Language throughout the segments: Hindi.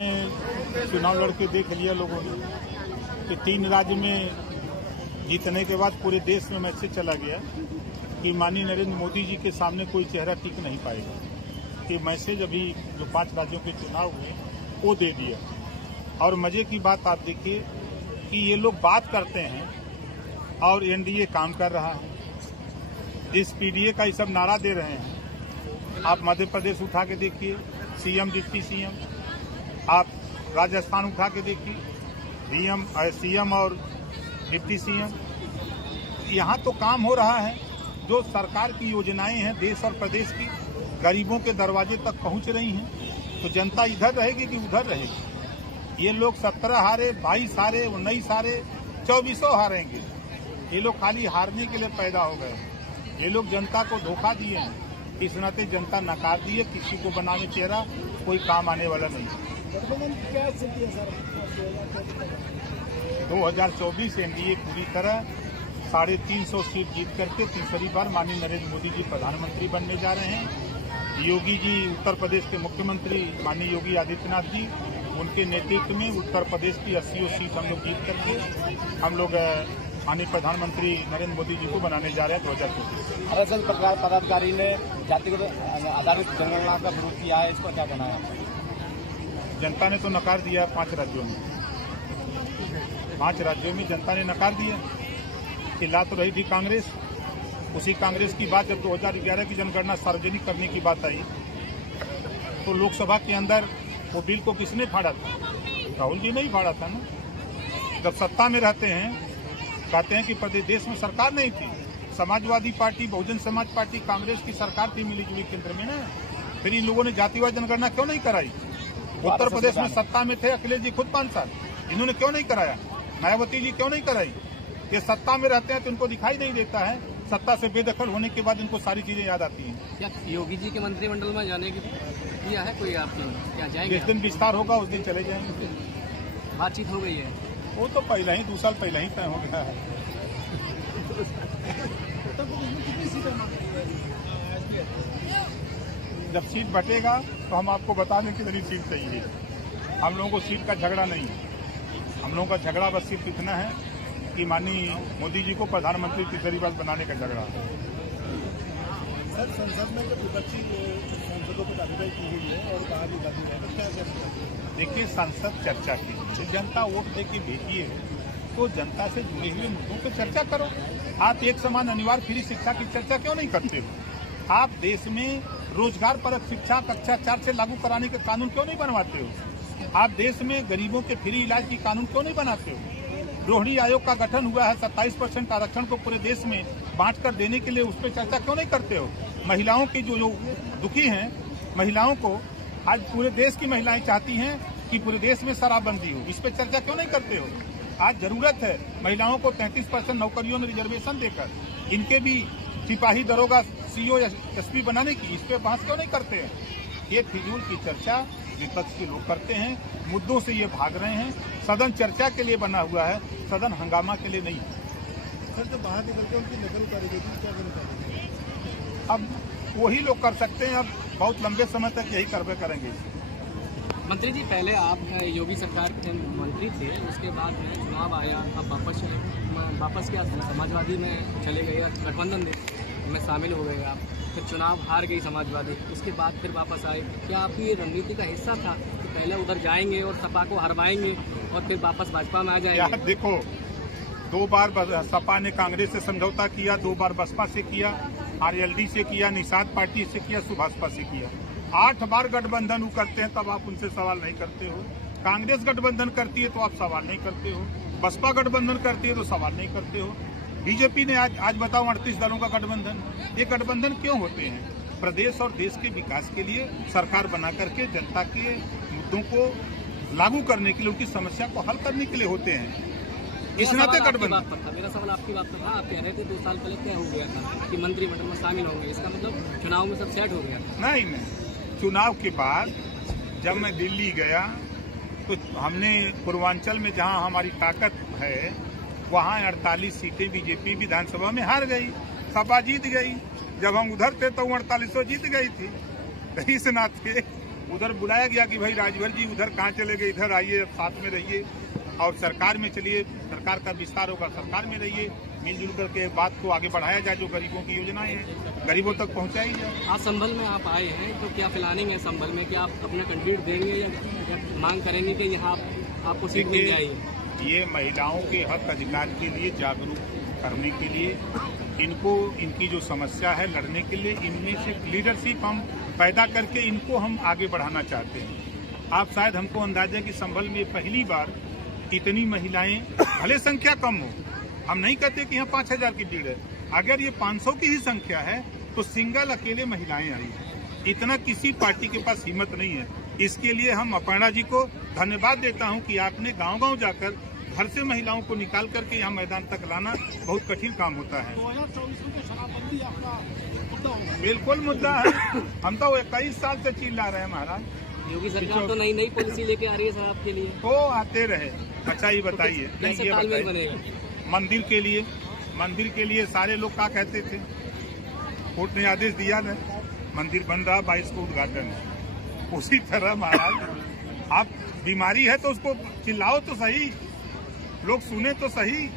चुनाव लड़के देख लिया लोगों ने कि 3 राज्य में जीतने के बाद पूरे देश में मैसेज चला गया कि माननीय नरेंद्र मोदी जी के सामने कोई चेहरा टिक नहीं पाएगा। ये मैसेज अभी जो 5 राज्यों के चुनाव हुए वो दे दिया। और मजे की बात आप देखिए कि ये लोग बात करते हैं और एनडीए काम कर रहा है। इस पीडीए का ये सब नारा दे रहे हैं। आप मध्य प्रदेश उठा के देखिए, सीएम डिप्टी सीएम, आप राजस्थान उठा के देखिए, सीएम और डिप्टी सीएम। यहाँ तो काम हो रहा है। जो सरकार की योजनाएं हैं देश और प्रदेश की, गरीबों के दरवाजे तक पहुँच रही हैं। तो जनता इधर रहेगी कि उधर रहेगी? ये लोग 17 हारे, 22 हारे, 19 हारे, 2400 हारेंगे। ये लोग खाली हारने के लिए पैदा हो गए। ये लोग जनता को धोखा दिए हैं। इस नाते जनता नकार दी है। किसी को बनाने चेहरा कोई काम आने वाला नहीं। 2024 एनडीए पूरी तरह 350 सीट जीत करके तीसरी बार माननीय नरेंद्र मोदी जी प्रधानमंत्री बनने जा रहे हैं। योगी जी उत्तर प्रदेश के मुख्यमंत्री माननीय योगी आदित्यनाथ जी, उनके नेतृत्व में उत्तर प्रदेश की 80 सीट हम लोग जीत करके हम लोग माननीय प्रधानमंत्री नरेंद्र मोदी जी को बनाने जा रहे हैं 2024। अरसल पदाधिकारी ने जातिगत आधारित जनगणना का विरोध किया है, इसको क्या कहना है? जनता ने तो नकार दिया है। 5 राज्यों में 5 राज्यों में जनता ने नकार दिया। चिल्ला तो रही थी कांग्रेस। उसी कांग्रेस की बात जब 2011 की जनगणना सार्वजनिक करने की बात आई तो लोकसभा के अंदर वो बिल को किसने फाड़ा था? राहुल जी ने ही फाड़ा था ना। जब सत्ता में रहते हैं कहते हैं कि प्रदेश देश में सरकार नहीं थी, समाजवादी पार्टी, बहुजन समाज पार्टी, कांग्रेस की सरकार थी मिलीजुली केंद्र में ना। फिर इन लोगों ने जातिवार जनगणना क्यों नहीं कराई? उत्तर प्रदेश में सत्ता में थे अखिलेश जी खुद 5 साल, इन्होंने क्यों नहीं कराया? मायावती जी क्यों नहीं कराई? ये सत्ता में रहते हैं तो इनको दिखाई नहीं देता है। सत्ता से बेदखल होने के बाद इनको सारी चीजें याद आती हैं। क्या योगी जी के मंत्रिमंडल में जाने की किया है कोई आपकी? क्या जाएंगे? जिस दिन विस्तार होगा उस दिन चले जाएंगे। बातचीत हो गई है? वो तो पहले ही 2 साल पहले ही तय हो गया है। जब सीट बटेगा तो हम आपको बता दें कितनी सीट चाहिए। हम लोगों को सीट का झगड़ा नहीं है। हम लोगों का झगड़ा बस सिर्फ इतना है कि माननीय मोदी जी को प्रधानमंत्री तीसरी बार बनाने का झगड़ा है। सर, संसद में जब विपक्षी सांसदों पर कार्रवाई की हुई है और कहा भी जाती है तो क्या कहते? देखिए, संसद चर्चा की, जनता वोट दे के भेजी है तो जनता से जुड़े हुए मुद्दों पर चर्चा करो। आप एक समान अनिवार्य फ्री शिक्षा की चर्चा क्यों नहीं करते हो? आप देश में रोजगार परक शिक्षा कक्षा 4 से लागू कराने के कानून क्यों नहीं बनवाते हो? आप देश में गरीबों के फ्री इलाज की कानून क्यों नहीं बनाते हो? रोहिणी आयोग का गठन हुआ है, 27% आरक्षण को पूरे देश में बांट कर देने के लिए, उस पर चर्चा क्यों नहीं करते हो? महिलाओं की जो दुखी हैं, महिलाओं को आज पूरे देश की महिलाएं चाहती हैं कि पूरे देश में शराबबंदी हो, इस पर चर्चा क्यों नहीं करते हो? आज जरूरत है महिलाओं को 33% नौकरियों में रिजर्वेशन देकर इनके भी सिपाही, दरोगा, सीओ, एसपी बनाने की, इस पे बहस क्यों नहीं करते हैं? ये फिजूल की चर्चा विपक्ष के लोग करते हैं। मुद्दों से ये भाग रहे हैं। सदन चर्चा के लिए बना हुआ है, सदन हंगामा के लिए नहीं। सर, जो बाहर निकलते हैं उनकी नकल करेंगे क्या करेंगे? अब वही लोग कर सकते हैं। अब बहुत लंबे समय तक यही करवे करेंगे। मंत्री जी, पहले आप योगी सरकार के मंत्री थे, उसके बाद में चुनाव आया, आप वापस क्या समाजवादी में चले गए, गठबंधन में शामिल हो गए आप, फिर चुनाव हार गई समाजवादी, उसके बाद फिर वापस आए। क्या आपकी रणनीति का हिस्सा था कि पहले उधर जाएंगे और सपा को हरवाएंगे और फिर वापस भाजपा में आ जाएंगे? देखो, 2 बार सपा ने कांग्रेस से समझौता किया, 2 बार बसपा से किया, आरएलडी से किया, निषाद पार्टी से किया, सुभाषपा से किया। 8 बार गठबंधन वो करते हैं तब आप उनसे सवाल नहीं करते हो। कांग्रेस गठबंधन करती है तो आप सवाल नहीं करते हो। बसपा गठबंधन करती है तो सवाल नहीं करते हो। बीजेपी ने आज बताओ 38 दलों का गठबंधन। ये गठबंधन क्यों होते हैं? प्रदेश और देश के विकास के लिए, सरकार बना करके जनता के मुद्दों को लागू करने के लिए, उनकी समस्या को हल करने के लिए होते हैं। इस नाते गठबंधन। मेरा सवाल आपकी बात पर था। आप कह रहे थे 2 साल पहले तय हो गया था कि मंत्रिमंडल में शामिल होंगे, इसका मतलब चुनाव में सब सेट हो गया? नहीं, चुनाव के बाद जब मैं दिल्ली गया तो हमने पूर्वांचल में जहां हमारी ताकत है वहां 48 सीटें बीजेपी विधानसभा में हार गई, सपा जीत गई। जब हम उधर थे तो 48 जीत गई थी। इस नाते उधर बुलाया गया कि भाई राजभर जी उधर कहाँ चले गए, इधर आइए, साथ में रहिए और सरकार में चलिए, सरकार का विस्तार होगा, सरकार में रहिए, मिलजुल करके बात को आगे बढ़ाया जाए। जो गरीबों की योजनाएं हैं गरीबों तक पहुंचाई जाए। आज संभल में आप आए हैं तो क्या प्लानिंग है संभल में, क्या आप अपना कंट्रीब्यूट देंगे या मांग करेंगे कि यहाँ आपको सीट मिल जाएगी? ये महिलाओं के हक अधिकार के लिए जागरूक करने के लिए, इनको इनकी जो समस्या है लड़ने के लिए, इनमें से लीडरशिप हम पैदा करके इनको हम आगे बढ़ाना चाहते हैं। आप शायद हमको अंदाजा कि संभल में पहली बार इतनी महिलाएं, भले संख्या कम हो, हम नहीं कहते कि यहाँ 5000 की भीड़ है, अगर ये 500 की ही संख्या है तो सिंगल अकेले महिलाएं आई हैं। इतना किसी पार्टी के पास हिम्मत नहीं है। इसके लिए हम अपर्णा जी को धन्यवाद देता हूं कि आपने गांव-गांव जाकर घर से महिलाओं को निकाल करके यहाँ मैदान तक लाना बहुत कठिन काम होता है। 2024 में शराबबंदी आपका मुद्दा होगा? बिल्कुल मुद्दा है। हम तो 21 साल से चिल्ला रहे हैं महाराज। योगी सरकार तो नई पॉलिसी लेके आ रही है शराब के लिए, तो आते रहे। अच्छा ये बताइए, नहीं ये तालमेल बताइए, बनेगा? मंदिर के लिए सारे लोग क्या कहते थे, कोर्ट ने आदेश दिया ना, मंदिर बन रहा, 22 को उद्घाटन है। उसी तरह महाराज आप बीमारी है तो उसको चिल्लाओ तो सही, लोग सुने तो सही,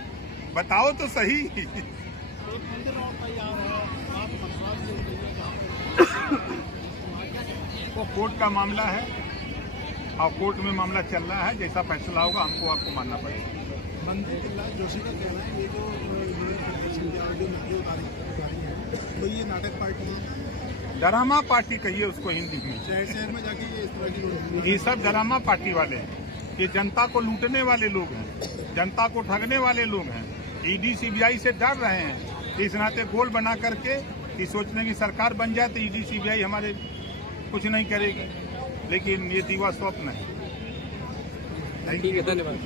बताओ तो सही। एक मंदिर और तैयार है, आप मसवाद से उठेंगे वो कोर्ट का मामला है और कोर्ट में मामला चल रहा है, जैसा फैसला होगा हमको आपको मानना पड़ेगा। मंत्री प्रहलाद जोशी का कहना है ये जो नदी उतारी है तो ये नाटक पार्टी है, ड्रामा पार्टी कहिए उसको हिंदी में। शहर में जाके ये इस तरह की लोग, ये सब ड्रामा पार्टी वाले हैं, ये जनता को लूटने वाले लोग हैं, जनता को ठगने वाले लोग हैं। ईडी सीबीआई से डर रहे हैं, इस नाते गोल बना करके ये सोचने की सरकार बन जाए तो ईडी सीबीआई हमारे कुछ नहीं करेगी, लेकिन ये दीवा स्वप्न है। ठीक है, धन्यवाद।